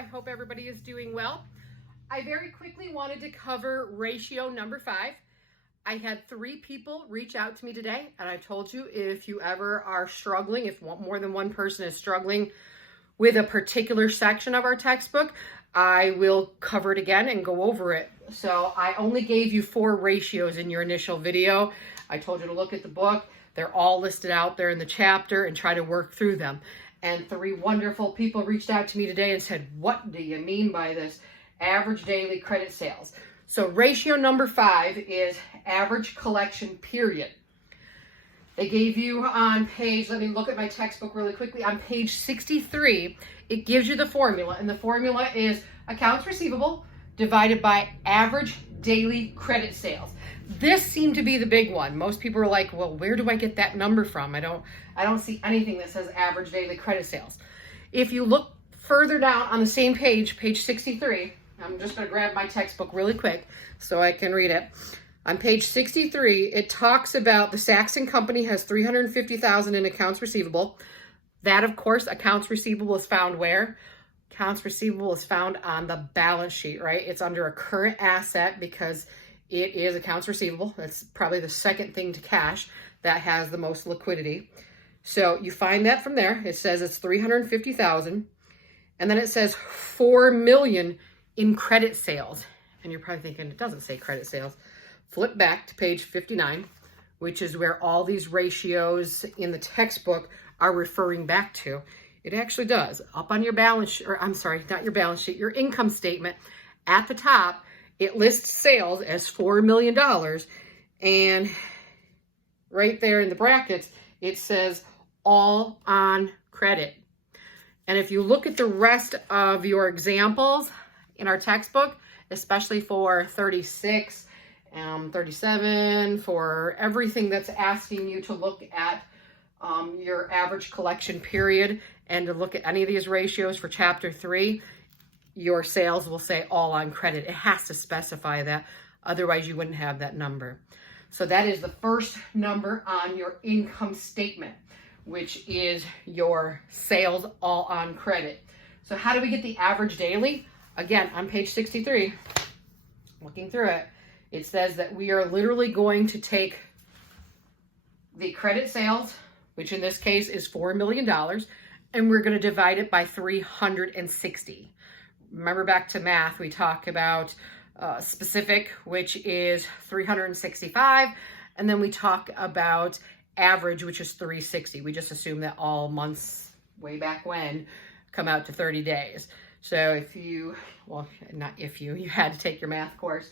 I hope everybody is doing well. I very quickly wanted to cover ratio number 5. I had 3 people reach out to me today, and I told you if you ever are struggling, if more than one person is struggling with a particular section of our textbook, I will cover it again and go over it. So I only gave you 4 ratios in your initial video. I told you to look at the book. They're all listed out there in the chapter and try to work through them. And 3 wonderful people reached out to me today and said, what do you mean by this? Average daily credit sales. So ratio number 5 is average collection period. They gave you on page, let me look at my textbook really quickly, on page 63, it gives you the formula, and the formula is accounts receivable divided by average daily credit sales. This seemed to be the big one. Most people are like, well, where do I get that number from? I don't see anything that says average daily credit sales. If you look further down on the same page, page 63, I'm just going to grab my textbook really quick so I can read it. On page 63, it talks about the Saxon Company has $350,000 in accounts receivable. That, of course, accounts receivable is found where? Accounts receivable is found on the balance sheet, right? It's under a current asset because it is accounts receivable. That's probably the second thing to cash that has the most liquidity. So you find that from there. It says it's $350,000, and then it says $4 million in credit sales. And you're probably thinking, it doesn't say credit sales. Flip back to page 59, which is where all these ratios in the textbook are referring back to. It actually does. Up on your balance sheet, or I'm sorry, not your balance sheet, your income statement, at the top, it lists sales as $4 million. And right there in the brackets, it says all on credit. And if you look at the rest of your examples in our textbook, especially for 36, 37, for everything that's asking you to look at your average collection period and to look at any of these ratios for chapter 3, your sales will say all on credit. It has to specify that. Otherwise, you wouldn't have that number. So that is the first number on your income statement, which is your sales all on credit. So how do we get the average daily? Again, on page 63, looking through it, it says that we are literally going to take the credit sales, which in this case is $4 million, and we're going to divide it by 360. Remember, back to math, we talk about specific, which is 365, and then we talk about average, which is 360. We just assume that all months way back when come out to 30 days. So if you, well, not if you had to take your math course.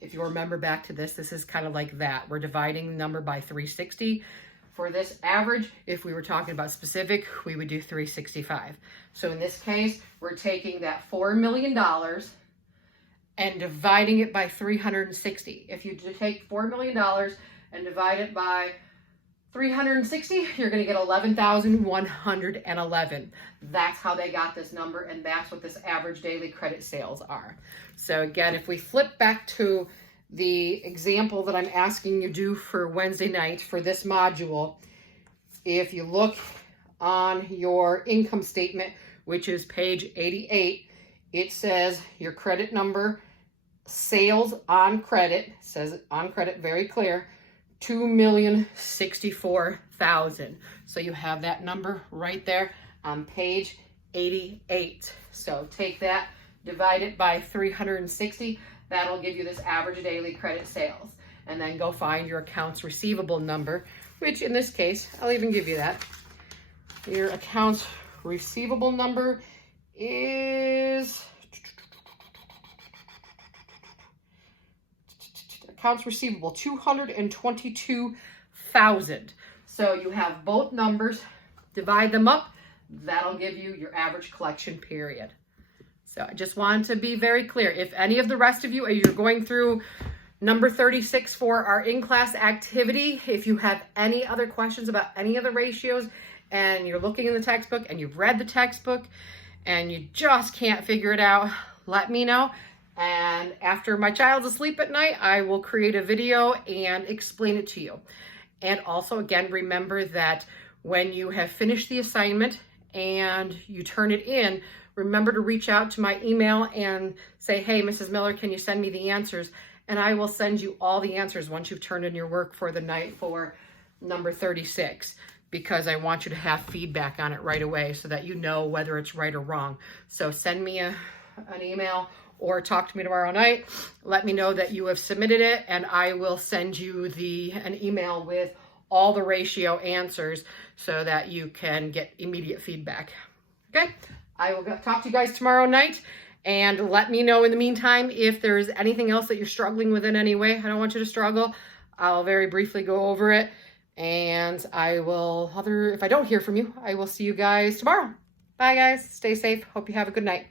If you remember back to this is kind of like that. We're dividing the number by 360. For this average, if we were talking about specific, we would do 365. So in this case, we're taking that $4 million and dividing it by 360. If you take $4 million and divide it by 360, you're going to get 11,111. That's how they got this number, and that's what this average daily credit sales are. So again, if we flip back to the example that I'm asking you do for Wednesday night for this module, if you look on your income statement, which is page 88, it says your credit number, sales on credit, says on credit very clear, $2,064,000. So you have that number right there on page 88. So take that, divide it by 360. That'll give you this average daily credit sales. And then go find your accounts receivable number, which in this case, I'll even give you that. Your accounts receivable number is accounts receivable, 222,000. So you have both numbers, divide them up, that'll give you your average collection period. So I just wanted to be very clear. If any of the rest of you, you're going through number 36 for our in-class activity, if you have any other questions about any of the ratios and you're looking in the textbook and you've read the textbook and you just can't figure it out, let me know. And after my child's asleep at night, I will create a video and explain it to you. And also, again, remember that when you have finished the assignment and you turn it in, remember to reach out to my email and say, hey, Mrs. Miller, can you send me the answers? And I will send you all the answers once you've turned in your work for the night for number 36, because I want you to have feedback on it right away so that you know whether it's right or wrong. So send me an email or talk to me tomorrow night. Let me know that you have submitted it, and I will send you an email with all the ratio answers so that you can get immediate feedback. Okay, I will talk to you guys tomorrow night, and let me know in the meantime if there's anything else that you're struggling with in any way. I don't want you to struggle. I'll very briefly go over it, and if I don't hear from you, I will see you guys tomorrow. Bye guys, stay safe. Hope you have a good night.